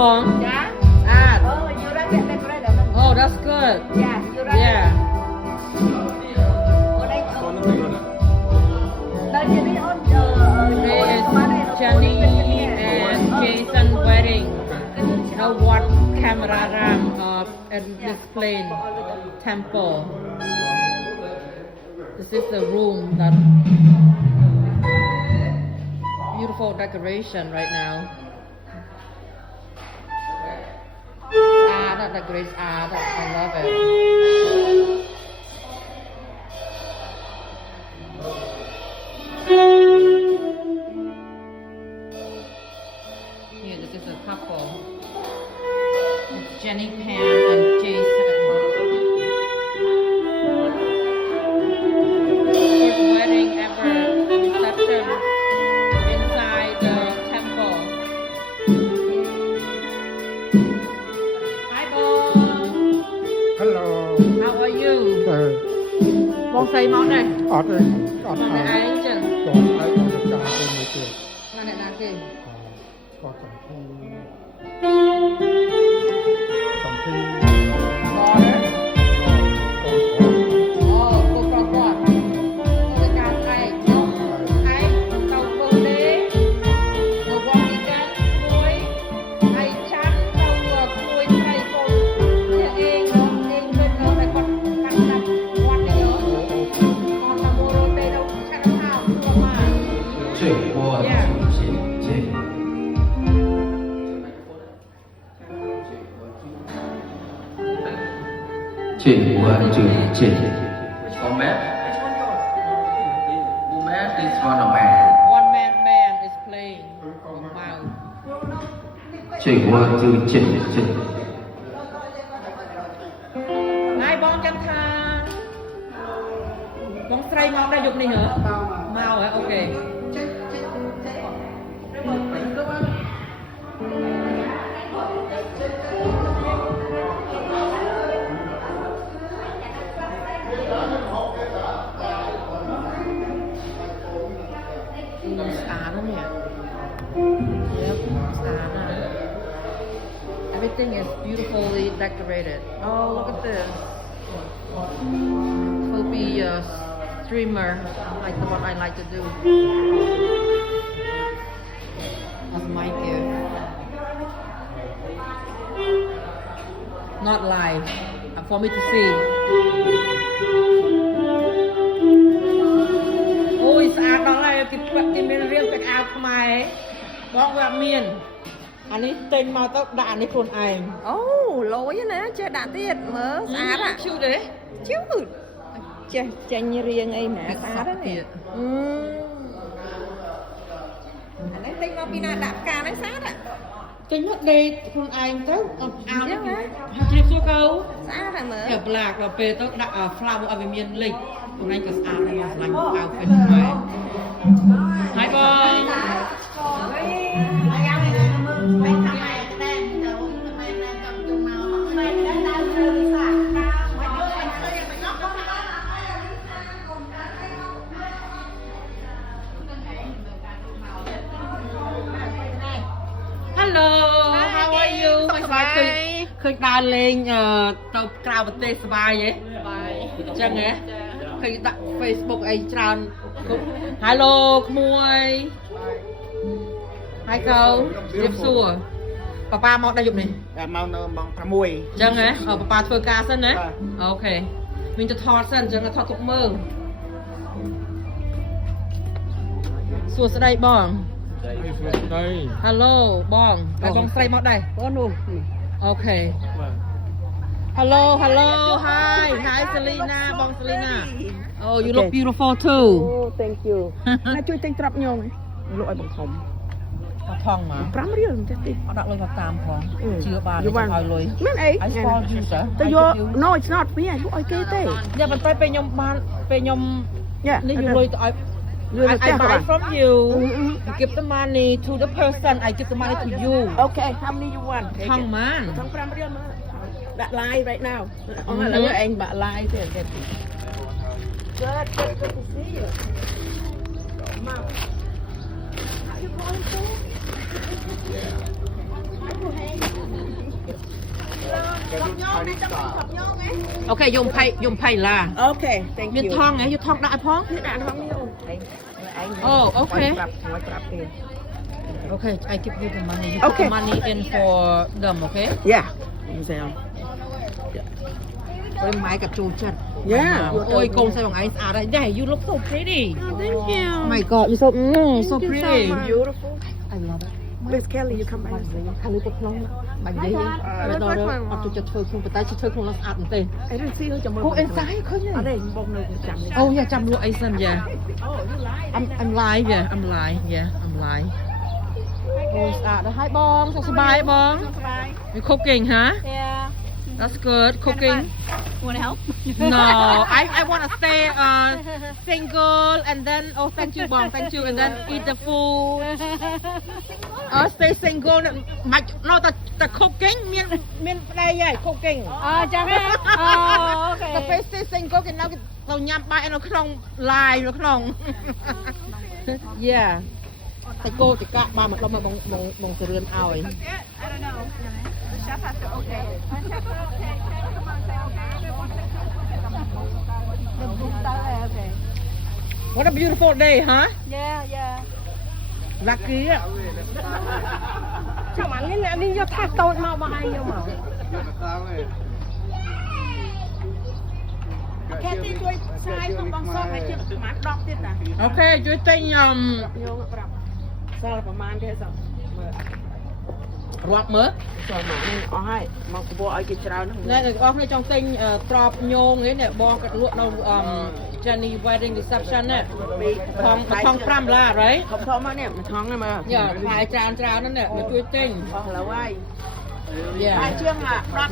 Phong? Yeah. Ah. Oh, you run get decorate. Oh, that's good. Yeah, you run. Yeah. Today is Jenny and Jason wedding. Now what camera ram and display temple. This is the room that beautiful decoration right now. That decorates I love it. Here, this is a couple. It's Jenny Pan and Jason. First wedding ever, reception inside the temple. Hi, Bong. Hello. How are you? បង ស្រីមកដែរ អត់ទេអត់ មក ហើ តែ យ ឯងចឹង ចូលហើយដល់ការទៅមួយទៀត មកអ្នកណាគេ ក៏សំភី Border អូគូប្រព័ន្ធទៅការស្អែកនោះឯងទៅធ្វើទេនៅវត្តនេះកាមួយហើយចាន់ទៅមួយស្រីកូនជាអេងនោះអេងវិញនៅតែគាត់កាត់ដាច់វត្តនេះអត់តែមករត់ទៅឆាក់ហៅធ្វើមក 最火的姐姐。最火的姐姐。Format. Format is one of man. One man band is playing wow 最火的姐姐。 ហើយបងចាំថាបងស្រីមកដែរយប់នេះហ៎មកហ៎អូខេស្អាតណាស់នេះ Yep ស្អាតណាស់ Everything is beautifully decorated. Oh, look at this. Will be a streamer like the one I like to do. That's my gift. Not live, for me to see. អូយស្អាតដល់ហើយគេមានរៀងទឹកអាវខ្មែរបងវាអត់មានអានេះទិញមកទៅដាក់អានេះខ្លួនឯង អូលយណាចេះដាក់ទៀតមើលស្អាត ឈឺទេ ជឿចេះចាញ់រៀងអីណាស្អាតហ្នឹងអានេះទិញមកពីណាដាក់ផ្កាហ្នឹងស្អាត ទិញមកដេកខ្លួនឯងទៅអាវ ចឹងណា ហើយជ្រាបសួរកៅ ស្អាតហើយមើល តែប្លាកដល់ពេលទៅដាក់ flower ឲ្យវាមានលេខខ្លួនឯងក៏ស្អាតដែរឆ្លាញ់អាវពេញខ្មែរហើយបង Hello how are you មិនស្បាយឃើញដើរលេងទៅក្រៅប្រទេសសប្បាយហ៎អញ្ចឹងហ៎ឃើញដាក់ Facebook អីច្រើន Hello ក្មួយហើយកៅជម្រាបសួរប៉ាប៉ាមកដល់យប់នេះ មកនៅម៉ោង អញ្ចឹងហ៎ប៉ាប៉ាធ្វើការសិនណាអូខេមានទៅថតសិនអញ្ចឹងថតទុកមើលសួស្ដីបង 6 Hello បងហើយបងស្រីមកដែរ អូនោះ អូខេ Hello hi Selena បង Selena Oh you look beautiful too អូ thank you ណាជួយទិញត្រាប់ញងលក់ឲ្យបងធំ មកថងមក 5រៀលមិនចេះទី អត់ដាក់លុយមកតាមផងជឿបានឲ្យលុយ មានអី I spoil you sir ទៅយក No it's not me លក់ឲ្យគេទេ នេះប៉ុន្តែពេលខ្ញុំបានពេលខ្ញុំ នេះយកលុយទៅឲ្យ I buy from you you give the money to the person I give the money to you Okay how many you want ថងម៉ាន ថង5រៀលមកដាក់ live right now អស់ឥឡូវឯងបាក់ live ទេ Good to see you Mom How you going to? Yeah. ok dùng phay là Okay, thank miền you. thong này miền thong đại phong Đã không nhiều. Oh, okay. Ngoài trap đi. okay I give you the money you put Okay. the money in for them okay Yeah. Như thế không? Ôi máy cặp trù chân. Yeah. Ôi con sao bằng ấy à đây đây you look so pretty. Thank you. Oh my god you so so pretty. Beautiful. I love it. Miss Kelly, you come back. Khăn lưới không bánh giấy rồi đó đó ở chỗ chơi không phải tay chơi không lắm ạt tên. I didn't see her trong Cô inside khơi nhỉ. Ở đây bông nơi chậm đi. Oh yeah chăm luôn ấy xem yeah. I'm lying yeah I'm lying yeah I'm lying. Ôi à đó hai bong sao bài bong. You cooking huh? Yeah. That's good cooking. You want to help? No, I want to stay single and then thank you Bong, thank you and then eat the food. Stay single. No, the cooking mean đây vậy cooking. Chẳng hạn. Oh, okay. The face stay single cái nó tao nhắm bài nó không lại nó không. Yeah. Tại cô thì cả ba mặt lông mà bong sờ rươn ao ấy. I don't know. The chef has to okay. Okay. What a beautiful day, huh? Yeah, yeah. Lucky á. Sao mà anh đi vô thác tôi mau mà hay vô mà. Kathy ជួយផ្សាយក្នុងបងសតឲ្យជិះស្មាត10ទៀតណា Okay,ជួយទិញ ញោមប្រាប់សល់ប្រហែលទេសោះមើល រាប់មើល សល់មកនេះអស់ហើយមកកបឲ្យគេច្រើនហ្នឹង អ្នកទាំងអស់គ្នាចង់ទិញត្រប់ញងនេះបងគាត់លក់នៅ Jenny wedding reception នេះថង5 $, right ធំមកនេះមួយថងហ្នឹងមើល យ៉ាផ្លែច្រើនហ្នឹងអ្នកជួយទិញ អស់ឥឡូវហើយ Yeah ហើយជាង10ទៀត